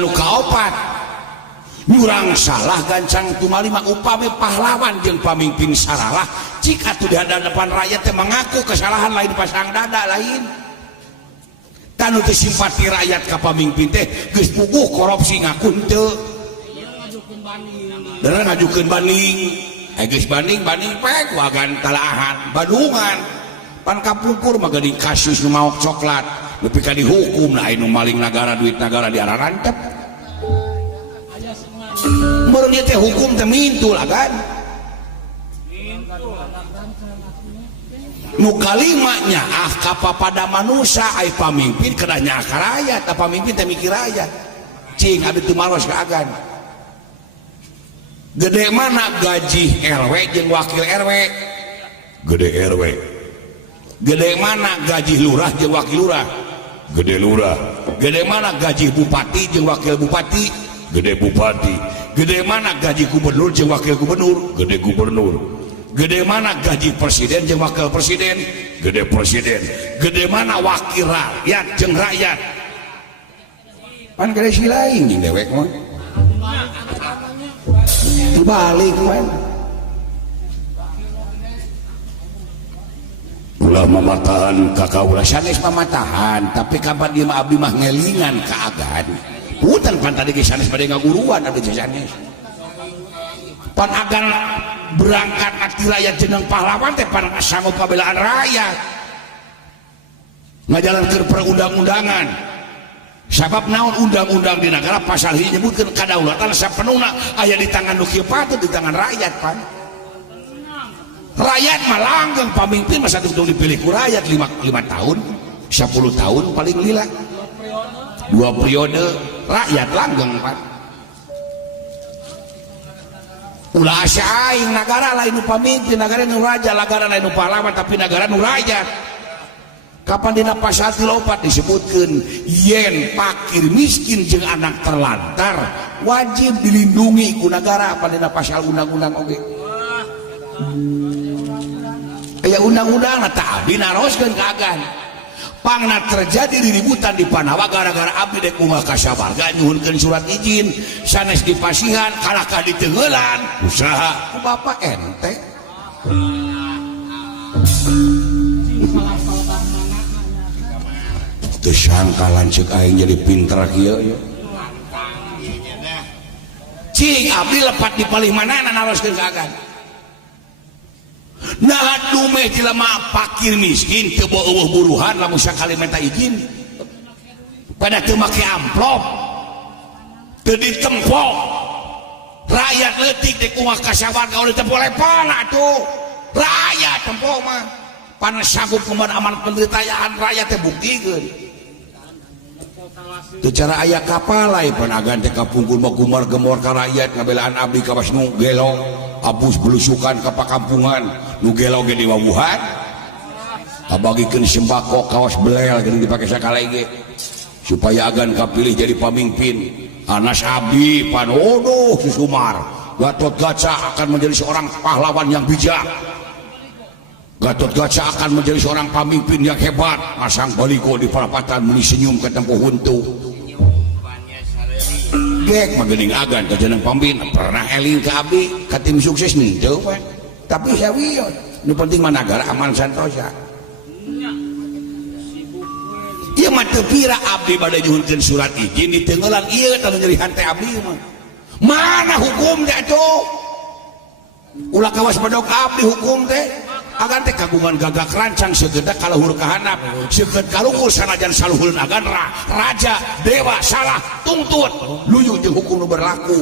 nu kaopat nyurang salah gancang tumali mah upami pahlawan jeung pamimpin saralah cik atuh di hadapan rakyat teh mengaku kesalahan lain pasang dada lain tanu teh simpati rakyat ka pamimpin teh geus puguh korupsi ngaku henteu deureun ngajukeun banding geus banding pek wagan talaahan Bandungan pan kapungkur mah geuning kasus nu maok coklat nepi ka dihukum nah anu maling negara duit negara diarah rantep meureun ieu teh hukum teh mintul kan nu kalimanya kapapada manusia ai pamimpin kedah nyaah ka rakyat pamimpin teh mikir rakyat cing abdi teu maros ka agan gede mana gaji RW jeung wakil RW gede RW gede mana gaji lurah jeung wakil lurah gede lurah gede mana gaji bupati jeung wakil bupati gede bupati gede mana gaji gubernur jeung wakil gubernur gede gubernur gede mana gaji presiden jeung wakil presiden gede presiden gede mana wakil rakyat jeung rakyat pan gede si lain jeung dewek mah balik man ulah mamatahan kakaulah sanes mamatahan tapi kapan dia mah abdi mah ngelingan ka agan hutan pan tadi ge sanes bade ngaguruan abdi sanes pan agan berangkat ati rakyat jeneng pahlawan teh pan sanggup kabelaan rakyat ngajalankeun perundang-undangan sabab naon undang-undang di negara pasal hiji nyebutkeun kadaulatan sapenuhna aya di tangan nu kieu patut di tangan rakyat pan rakyat mah langgeng pamimpin masa kudu dipilih ku rakyat 5 tahun 10 tahun paling lila 2 periode rakyat langgeng pan ulah asa aing negara lain nu pamimpin negara nu raja negara lain nu pahlawan tapi negara nu rakyat kapan dina pasal 34 disebutkeun yen fakir miskin jeung anak terlantar wajib dilindungi ku negara apa dina pasal undang-undang oge aya undang-undang tah abdi naroskeun ka agan pangna terjadi ributan di Panawa gara-gara abdi dek unggal ka sabarga nyuhunkeun surat izin sanes di pasihan kalah ka diteungeulan usaha ku bapak ente teu sangka lanceuk aing jadi pinter kieu cing abdi lepat di palih manana naroskeun ka agan nah dumeh jelema fakir miskin teu bawa eueuh buruhan lamun sakali minta izin pada teu make amplop teu ditempok rakyat leutik dek unggal ka sabarga oleh teu boleh pana atuh rakyat tempok mah pan sanggup kumaha amanat penderitaan rakyat teh buktikeun teu cara aya kapalai panagan teh kapungkur mah gumar-gemor ka rakyat ngabelaan abdi kawas nu gelo abus belusukan ka pakampungan nu gelo ge di wawuhan abagikeun sembako kawas belel geuning dipake sakali ge supaya agan kapilih jadi pamimpin anas abdi panodoh susumar Gatotkaca akan menjadi seorang pahlawan yang bijak Gatotkaca akan menjadi seorang pemimpin yang hebat masang baliko di perapatan meni senyum ke tempuh huntu gek magening agan ke jeneng pamimpin pernah eling ke abdi ke tim sukses nih tuh tapi sawion nu penting mah negara aman santosa ieu mah teu pira abdi bade nyuhunkeun surat izin diteungeulan ieu tanu nyerihan teh abdi mah mana hukumnya tuh ulah kawas badok abdi hukum teh agan teh kagungan gagak rancang segeda kaluhur kahanap seged kalungkur sanajan saluhulun agan raja dewa salah tungtut luyu jeung hukum nu berlaku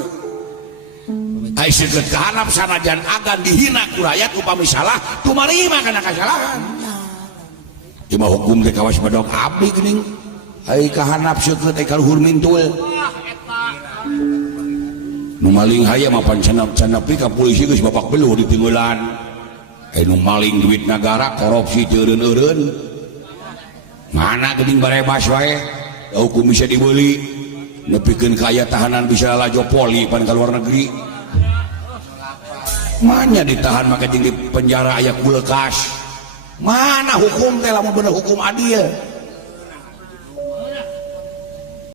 ai seged kahanap sanajan agan dihina ku rakyat upami salah tumarima kana kasalahan ieu mah hukum teh kawas badok abdi geuning ai kahanap seged ai kaluhur mintul nu maling hayam mah pancana pika polisi geus babak beluh ditingeulan nu maling duit negara korupsi teureun-eureun mana geuning barebas wae hukum bisa dibeli nepikeun ka aya tahanan bisa lajo poli pan ka luar negeri mana ditahan maka jeung di penjara aya kulkas mana hukum teh lamun bener hukum adil